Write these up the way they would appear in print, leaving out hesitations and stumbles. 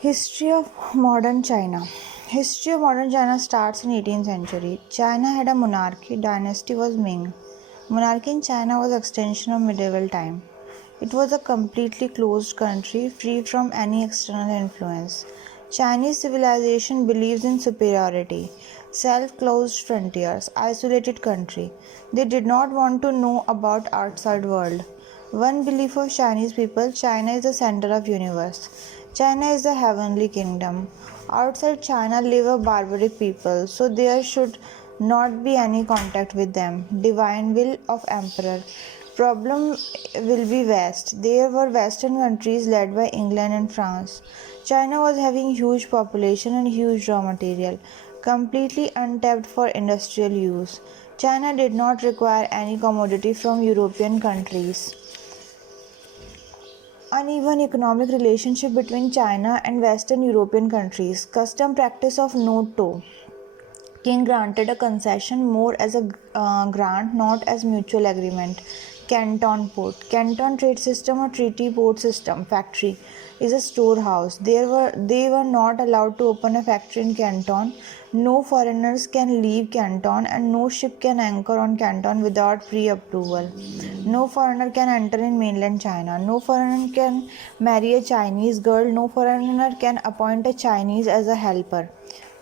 History of modern China. History of modern China starts in 18th century. China had a monarchy. Dynasty was Ming. Monarchy in China was extension of medieval time. It was a completely closed country, free from any external influence. Chinese civilization believes in superiority, self-closed frontiers, isolated country. They did not want to know about outside world. One belief of Chinese people, China is the center of universe. China is the heavenly kingdom. Outside China live a barbaric people, so there should not be any contact with them. Divine will of emperor. Problem will be West. There were Western countries led by England and France. China was having huge population and huge raw material, completely untapped for industrial use. China did not require any commodity from European countries. Uneven economic relationship between China and Western European countries. Custom practice of no tow. King granted a concession more as a grant, not as mutual agreement. Canton Port. Canton trade system or treaty port system factory is a storehouse. They were not allowed to open a factory in Canton. No foreigners can leave Canton and no ship can anchor on Canton without pre-approval. No foreigner can enter in mainland China. No foreigner can marry a Chinese girl. No foreigner can appoint a Chinese as a helper.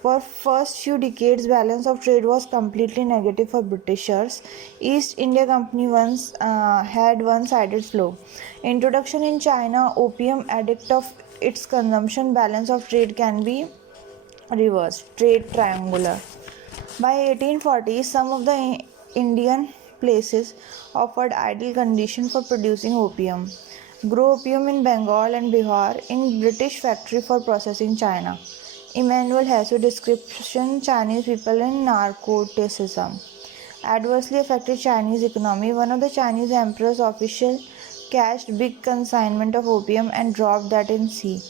For first few decades, balance of trade was completely negative for Britishers. East India Company once had one-sided flow. Introduction in China, opium addict of its consumption, balance of trade can be reversed. Trade triangular. By 1840, some of the Indian places offered ideal conditions for producing opium. Grow opium in Bengal and Bihar in British factory for processing China. Emmanuel Hsu description Chinese people in narcoticism. Adversely affected Chinese economy. One of the Chinese emperor's official cashed big consignment of opium and dropped that in sea.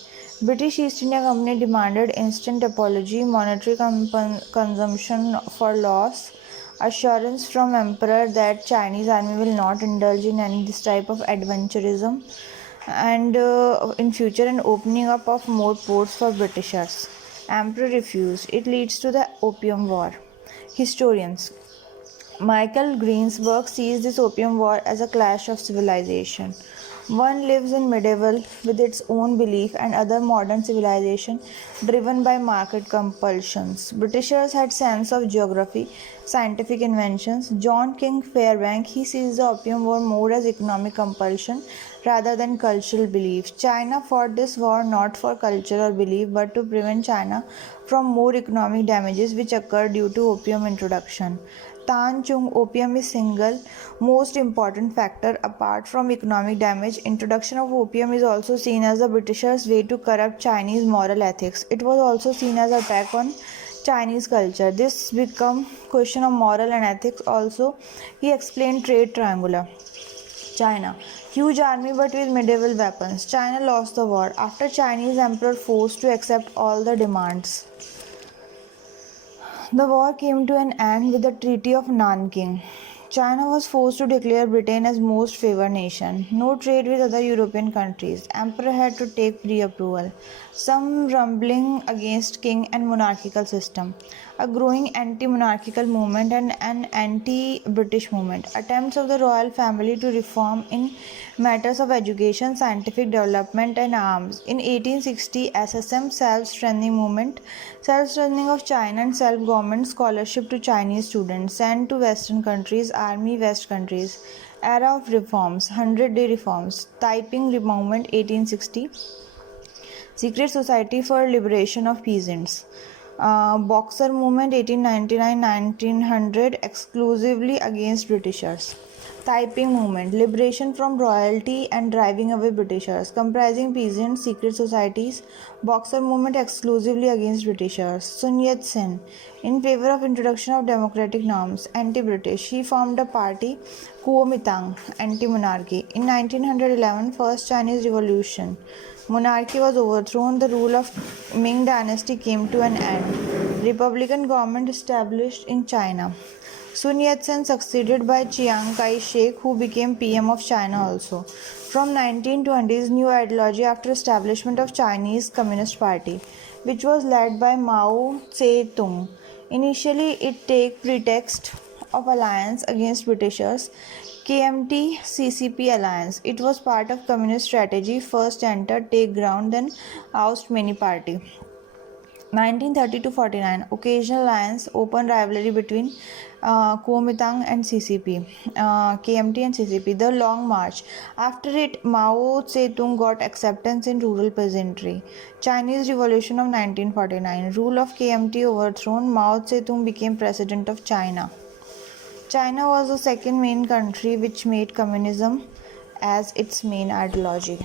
British East India Company demanded instant apology, monetary consumption for loss, assurance from emperor that Chinese army will not indulge in any this type of adventurism, and in future an opening up of more ports for Britishers. Emperor refused. It leads to the Opium War. Historians Michael Greensburg sees this Opium War as a clash of civilization. One lives in medieval with its own belief and other modern civilization driven by market compulsions. Britishers had sense of geography, scientific inventions. John King Fairbank he sees the Opium War more as economic compulsion rather than cultural belief. China fought this war not for culture or belief but to prevent China from more economic damages which occurred due to opium introduction. Tan Chung opium is single most important factor apart from economic damage. Introduction of opium is also seen as the Britishers' way to corrupt Chinese moral ethics. It was also seen as attack on Chinese culture. This become question of moral and ethics also. He explained trade triangular. China. Huge army but with medieval weapons. China lost the war after Chinese emperor forced to accept all the demands. The war came to an end with the Treaty of Nanking. China was forced to declare Britain as most favored nation. No trade with other European countries. Emperor had to take pre-approval. Some rumbling against king and monarchical system. A growing anti-monarchical movement and an anti-British movement. Attempts of the royal family to reform in matters of education, scientific development and arms. In 1860, SSM self-strengthening movement, self-strengthening of China and self-government scholarship to Chinese students, sent to Western countries, army West countries. Era of reforms, 100-day reforms, Taiping movement 1860, Secret Society for Liberation of Peasants. Boxer movement 1899-1900 exclusively against Britishers. Taiping movement liberation from royalty and driving away Britishers, comprising peasants, secret societies. Boxer movement exclusively against Britishers. Sun Yat-sen in favor of introduction of democratic norms, anti-British. He formed a party Kuomintang, anti-monarchy. In 1911, First Chinese Revolution. Monarchy was overthrown. The rule of Ming dynasty came to an end. Republican government established in China. Sun Yat-sen succeeded by Chiang Kai-shek who became PM of China also. From 1920s new ideology after establishment of Chinese Communist Party, which was led by Mao Zedong. Initially, it take pretext of alliance against Britishers, KMT CCP alliance. It was part of communist strategy: first enter, take ground, then oust many party. 1930 to 49 occasional alliance, open rivalry between Kuomintang and CCP, KMT and CCP. The Long March. After it, Mao Zedong got acceptance in rural peasantry. Chinese Revolution of 1949. Rule of KMT overthrown. Mao Zedong became president of China. China was the second main country which made communism as its main ideology.